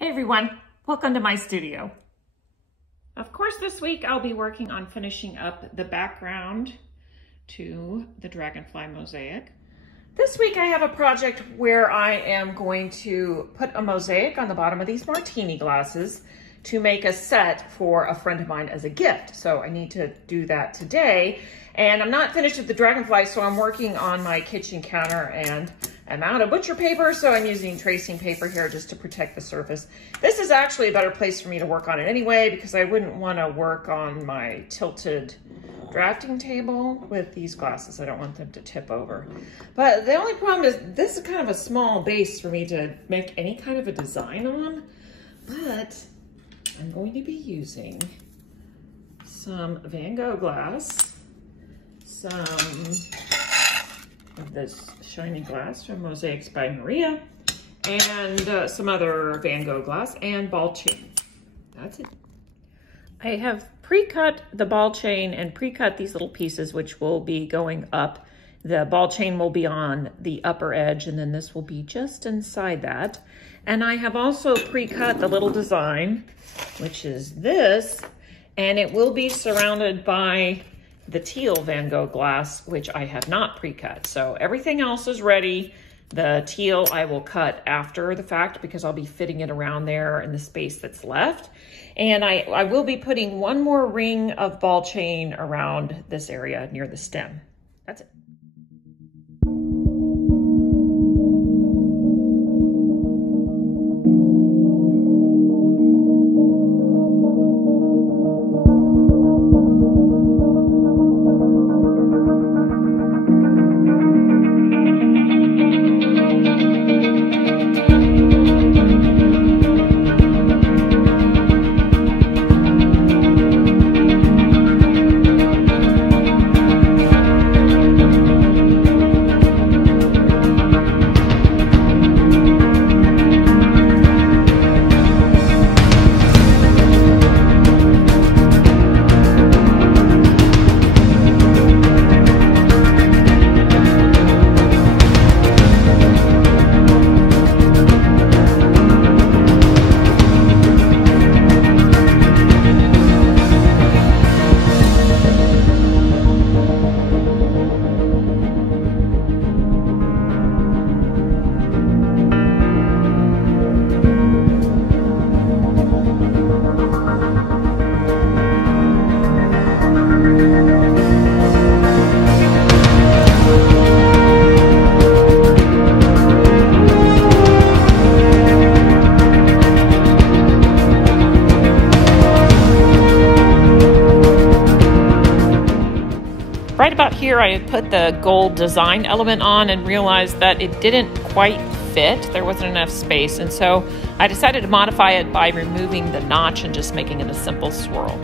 Hey everyone, welcome to my studio. Of course, this week I'll be working on finishing up the background to the Dragonfly mosaic. This week I have a project where I am going to put a mosaic on the bottom of these martini glasses to make a set for a friend of mine as a gift. So I need to do that today. And I'm not finished with the Dragonfly, so I'm working on my kitchen counter and I'm out of butcher paper, so I'm using tracing paper here just to protect the surface. This is actually a better place for me to work on it anyway, because I wouldn't want to work on my tilted drafting table with these glasses. I don't want them to tip over. But the only problem is this is kind of a small base for me to make any kind of a design on, but I'm going to be using some Van Gogh glass, some of this shiny glass from Mosaics by Maria, and some other Van Gogh glass and ball chain. That's it. I have pre-cut the ball chain and pre-cut these little pieces, which will be going up. The ball chain will be on the upper edge, and then this will be just inside that. And I have also pre-cut the little design, which is this, and it will be surrounded by the teal Van Gogh glass, which I have not pre-cut. So everything else is ready. The teal I will cut after the fact because I'll be fitting it around there in the space that's left. And I will be putting one more ring of ball chain around this area near the stem. That's it. Right about here, I put the gold design element on and realized that it didn't quite fit. There wasn't enough space. And so I decided to modify it by removing the notch and just making it a simple swirl.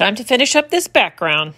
Time to finish up this background.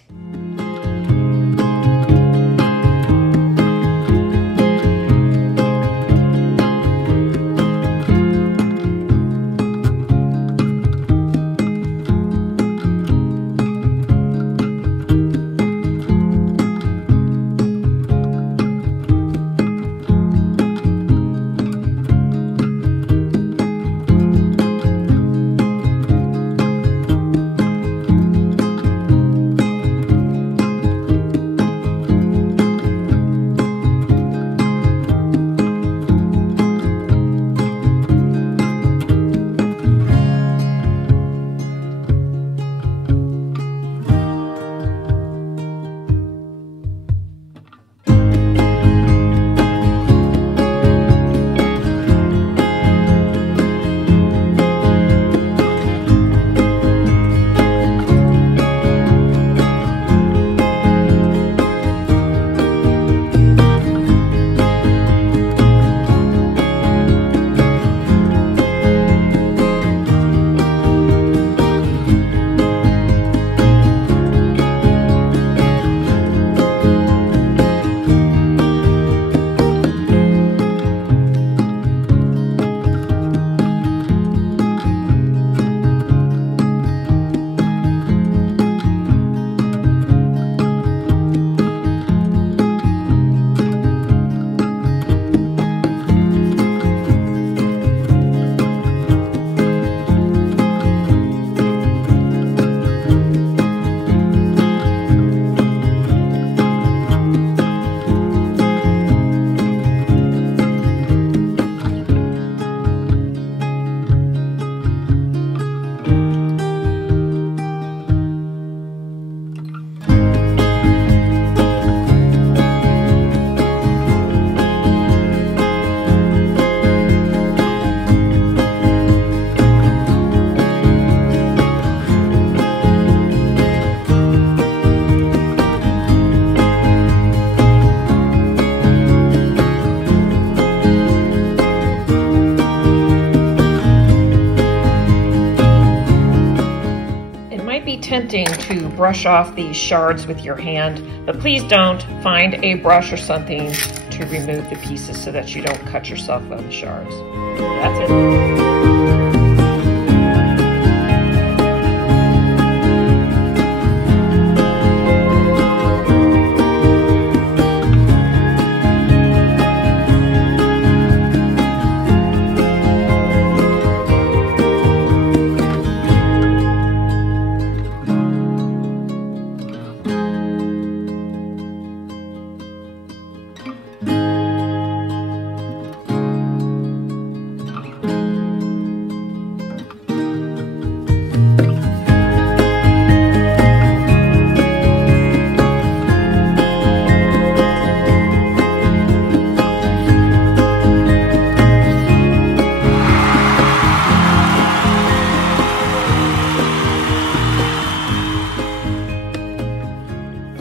Tempting to brush off these shards with your hand, but please don't. Find a brush or something to remove the pieces so that you don't cut yourself on the shards. That's it.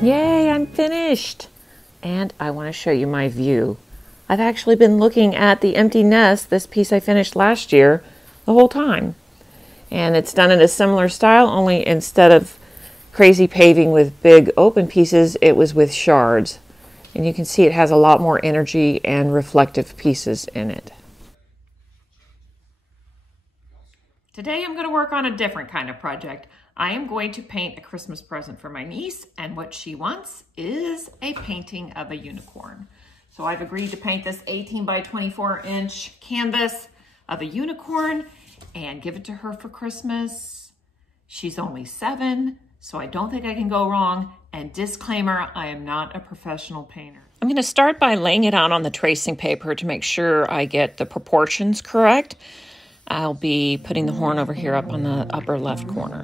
Yay, I'm finished! And I want to show you my view. I've actually been looking at the empty nest, this piece I finished last year, the whole time. And it's done in a similar style, only instead of crazy paving with big open pieces, it was with shards. And you can see it has a lot more energy and reflective pieces in it. Today I'm going to work on a different kind of project. I am going to paint a Christmas present for my niece, and what she wants is a painting of a unicorn. So I've agreed to paint this 18 by 24 inch canvas of a unicorn and give it to her for Christmas. She's only 7, so I don't think I can go wrong. And disclaimer, I am not a professional painter. I'm going to start by laying it out on the tracing paper to make sure I get the proportions correct. I'll be putting the horn over here up on the upper left corner.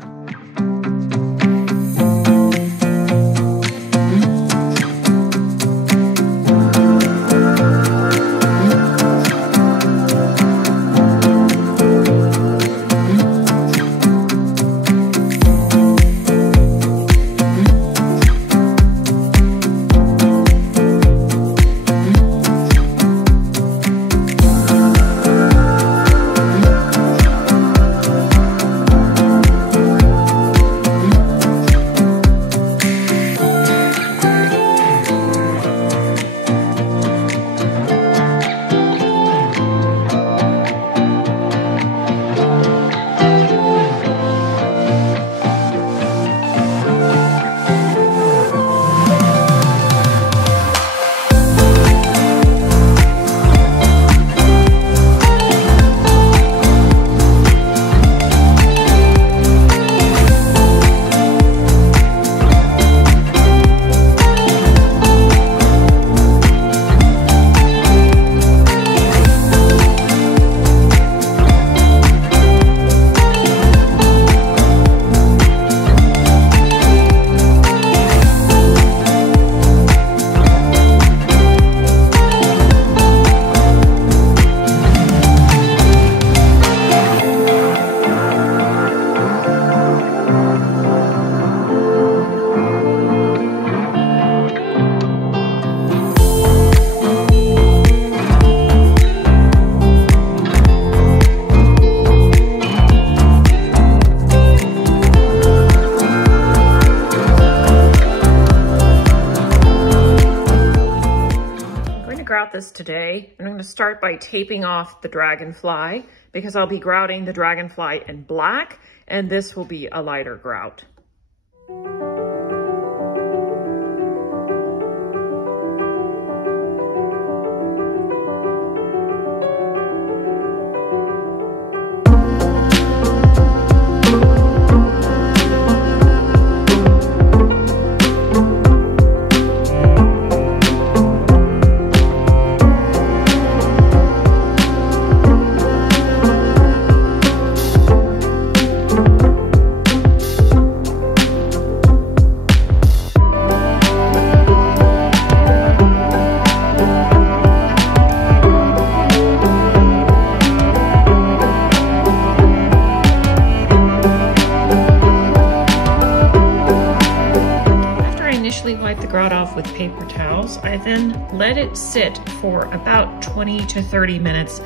Okay, and I'm going to start by taping off the Dragonfly because I'll be grouting the Dragonfly in black, and this will be a lighter grout. Wipe the grout off with paper towels. I then let it sit for about 20 to 30 minutes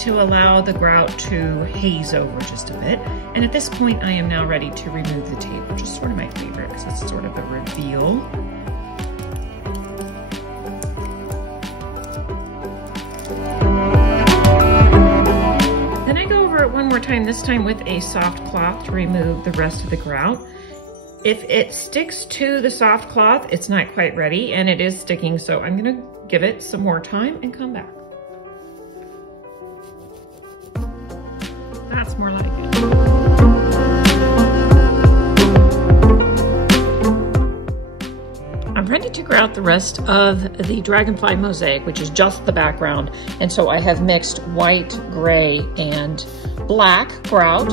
to allow the grout to haze over just a bit. And at this point, I am now ready to remove the tape, which is sort of my favorite because it's sort of a reveal. Then I go over it one more time, this time with a soft cloth to remove the rest of the grout. If it sticks to the soft cloth, it's not quite ready, and it is sticking, so I'm gonna give it some more time and come back. That's more like it. I'm ready to grout the rest of the Dragonfly mosaic, which is just the background, and so I have mixed white, gray, and black grout.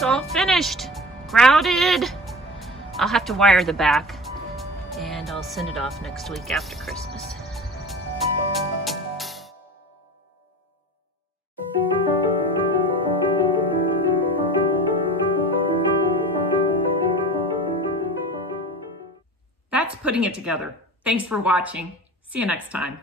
It's all finished, grouted. I'll have to wire the back and I'll send it off next week after Christmas. That's putting it together. Thanks for watching. See you next time.